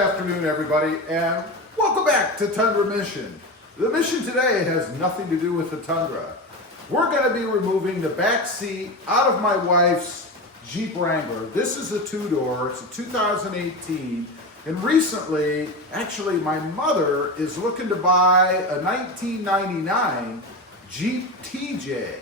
afternoon, everybody, and welcome back to Tundra Mission. The mission today has nothing to do with the Tundra. We're going to be removing the back seat out of my wife's Jeep Wrangler. This is a two-door, it's a 2018, and recently, actually my mother is looking to buy a 1999 Jeep TJ,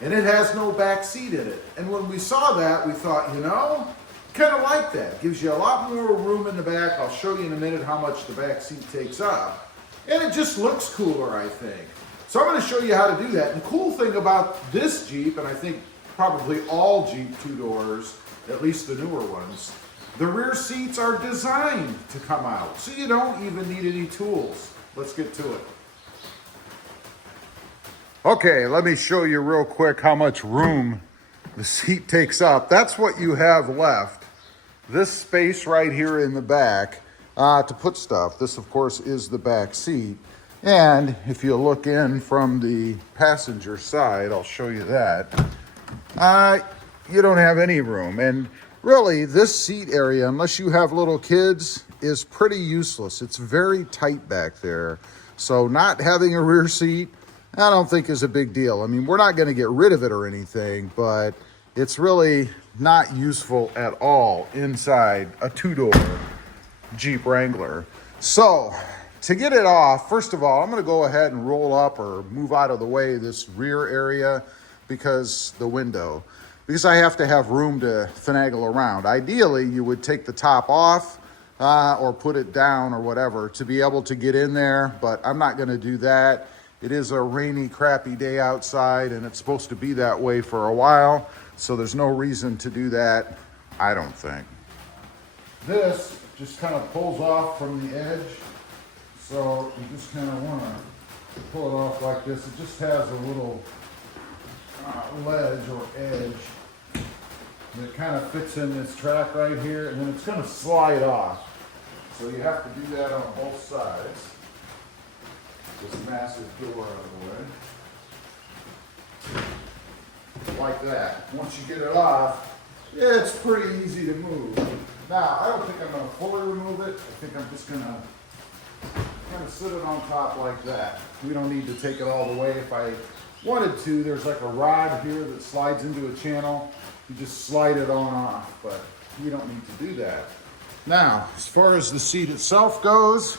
and it has no back seat in it. And when we saw that, we thought, you know, kind of like that. Gives you a lot more room in the back. I'll show you in a minute how much the back seat takes up. And it just looks cooler, I think. So I'm going to show you how to do that. And the cool thing about this Jeep, and I think probably all Jeep two-doors, at least the newer ones, the rear seats are designed to come out. So you don't even need any tools. Let's get to it. Okay, let me show you real quick how much room the seat takes up. That's what you have left. This space right here in the back to put stuff. This, of course, is the back seat. And if you look in from the passenger side, I'll show you that, you don't have any room. And really, this seat area, unless you have little kids, is pretty useless. It's very tight back there. So not having a rear seat, I don't think is a big deal. I mean, we're not going to get rid of it or anything, but it's really not useful at all inside a two-door Jeep Wrangler. So to get it off, first of all, I'm going to go ahead and roll up or move out of the way this rear area because I have to have room to finagle around. Ideally, you would take the top off or put it down or whatever to be able to get in there, but I'm not going to do that. It is a rainy, crappy day outside, and it's supposed to be that way for a while, so there's no reason to do that, I don't think. This just kind of pulls off from the edge, so you just kind of want to pull it off like this. It just has a little ledge or edge that kind of fits in this track right here, and then it's going to slide off. So you have to do that on both sides. This massive door out of the way. Like that. Once you get it off, yeah, it's pretty easy to move. Now, I don't think I'm going to fully remove it. I think I'm just going to kind of sit it on top like that. We don't need to take it all the way. If I wanted to, there's like a rod here that slides into a channel. You just slide it on off, but you don't need to do that. Now, as far as the seat itself goes,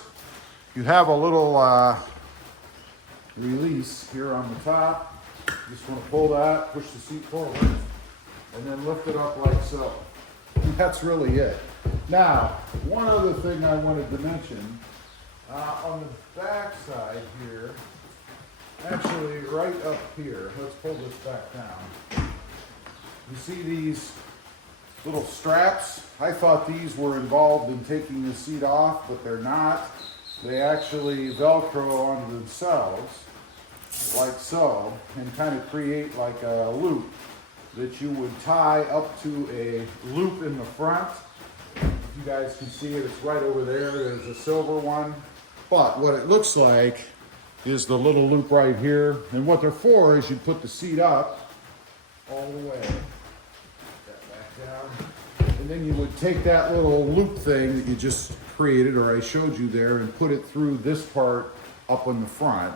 you have a little release here on the top. You just want to pull that, push the seat forward, and then lift it up like so. And that's really it. Now, one other thing I wanted to mention, on the back side here, actually right up here, let's pull this back down. You see these little straps? I thought these were involved in taking the seat off, but they're not. They actually Velcro onto themselves, like so, and kind of create like a loop that you would tie up to a loop in the front. If you guys can see it, it's right over there. There's a silver one. But what it looks like is the little loop right here. And what they're for is you put the seat up all the way. That back down. And then you would take that little loop thing that you just created, or I showed you there, and put it through this part up in the front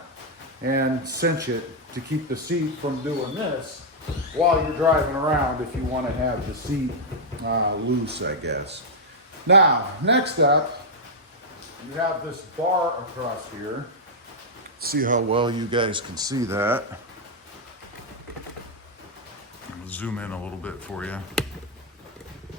and cinch it to keep the seat from doing this while you're driving around if you want to have the seat loose, I guess. Now, next up, you have this bar across here. See how well you guys can see that. I'll zoom in a little bit for you.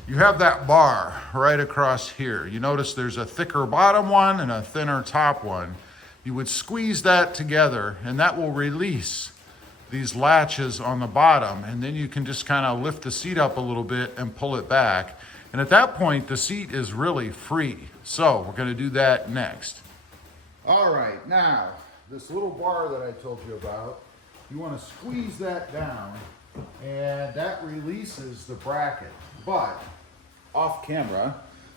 You have that bar right across here. You notice there's a thicker bottom one and a thinner top one. You would squeeze that together, and that will release these latches on the bottom, and then you can just kind of lift the seat up a little bit and pull it back. And at that point, the seat is really free. So we're going to do that next. All right, now, this little bar that I told you about, you want to squeeze that down, and that releases the bracket. But off camera,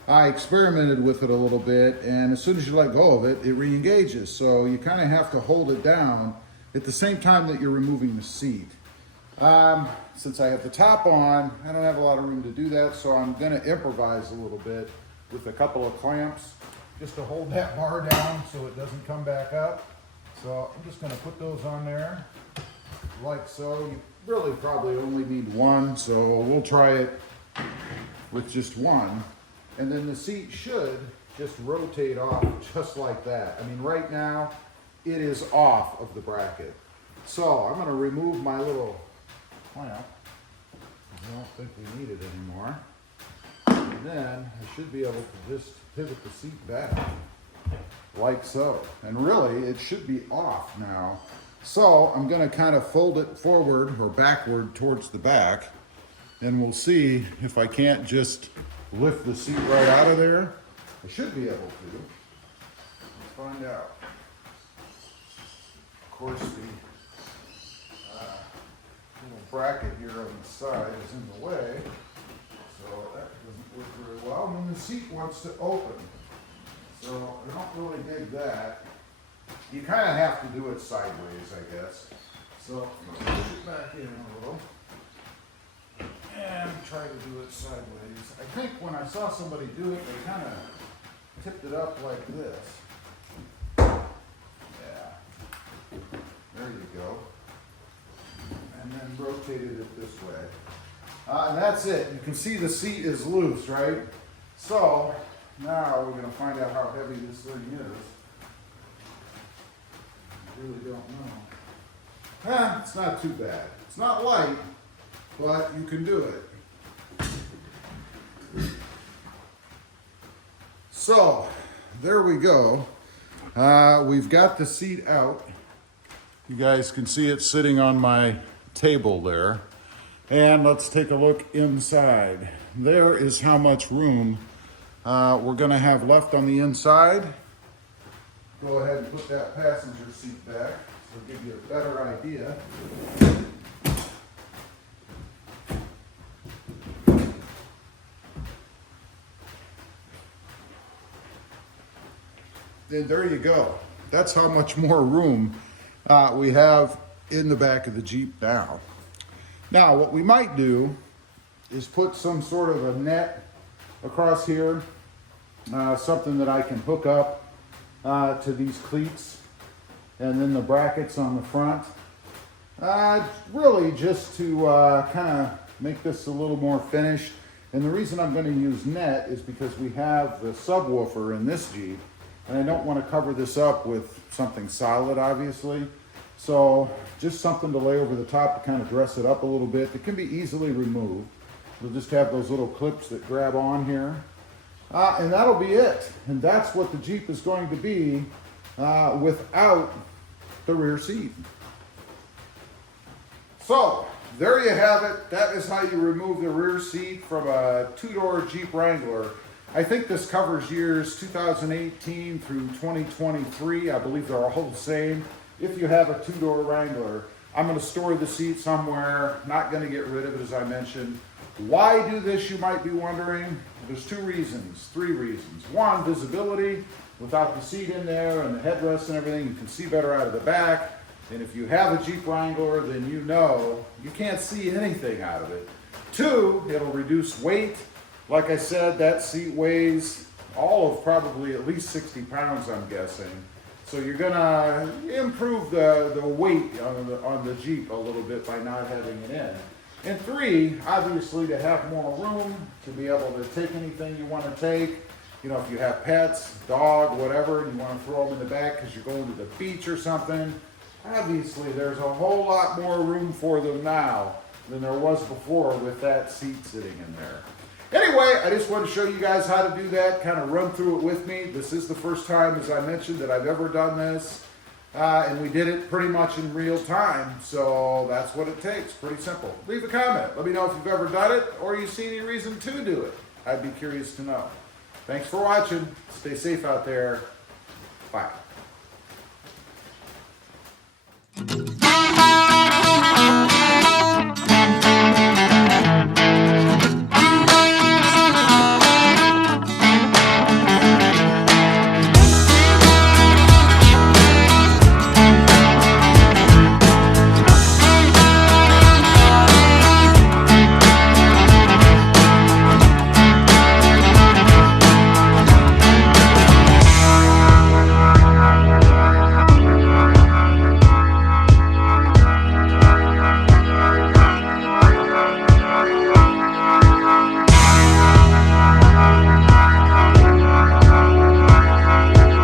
I experimented with it a little bit, and as soon as you let go of it, it re-engages. So you kind of have to hold it down at the same time that you're removing the seat. Since I have the top on, I don't have a lot of room to do that, so I'm gonna improvise a little bit with a couple of clamps. just to hold that bar down so it doesn't come back up. So I'm just gonna put those on there like so. You really probably only need one, so we'll try it with just one. And then the seat should just rotate off just like that. I mean, right now it is off of the bracket. So I'm gonna remove my little clamp. I don't think we need it anymore. And then I should be able to just pivot the seat back like so. And really, it should be off now. So I'm gonna kind of fold it forward or backward towards the back, and we'll see if I can't just lift the seat right out of there. I should be able to. Let's find out. Of course, the little bracket here on the side is in the way, so that doesn't work very well. And then the seat wants to open, so I don't really dig that. You kind of have to do it sideways, I guess. So I'm going to push it back in a little and try to do it sideways. I think when I saw somebody do it, they kind of tipped it up like this. Yeah. There you go. And then rotated it this way. And that's it. You can see the seat is loose, right? So now we're going to find out how heavy this thing is. I really don't know. It's not too bad. It's not light, but you can do it. So there we go. We've got the seat out. You guys can see it sitting on my table there. And let's take a look inside. There is how much room we're going to have left on the inside. Go ahead and put that passenger seat back so it'll give you a better idea. And there you go. That's how much more room we have in the back of the Jeep now. Now, what we might do is put some sort of a net across here, something that I can hook up to these cleats, and then the brackets on the front. Really just to kind of make this a little more finished. And the reason I'm going to use net is because we have the subwoofer in this Jeep, and I don't want to cover this up with something solid, obviously. So just something to lay over the top to kind of dress it up a little bit. It can be easily removed. We'll just have those little clips that grab on here. And that'll be it. And that's what the Jeep is going to be without the rear seat. So there you have it. That is how you remove the rear seat from a two-door Jeep Wrangler. I think this covers years 2018 through 2023. I believe they're all the same. If you have a two-door Wrangler, I'm going to store the seat somewhere. Not going to get rid of it, as I mentioned. Why do this, you might be wondering? There's two reasons, three reasons. One, visibility. Without the seat in there and the headrest and everything, you can see better out of the back. And if you have a Jeep Wrangler, then you know you can't see anything out of it. Two, it'll reduce weight. Like I said, that seat weighs all of probably at least 60 pounds, I'm guessing. So you're gonna improve the weight on the Jeep a little bit by not having it in. And three, obviously to have more room to be able to take anything you want to take. You know, if you have pets, dog, whatever, and you want to throw them in the back because you're going to the beach or something, obviously there's a whole lot more room for them now than there was before with that seat sitting in there. Anyway, I just want to show you guys how to do that, kind of run through it with me. This is the first time, as I mentioned, that I've ever done this. And we did it pretty much in real time, so that's what it takes. Pretty simple. Leave a comment. Let me know if you've ever done it or you see any reason to do it. I'd be curious to know. Thanks for watching. Stay safe out there. Bye.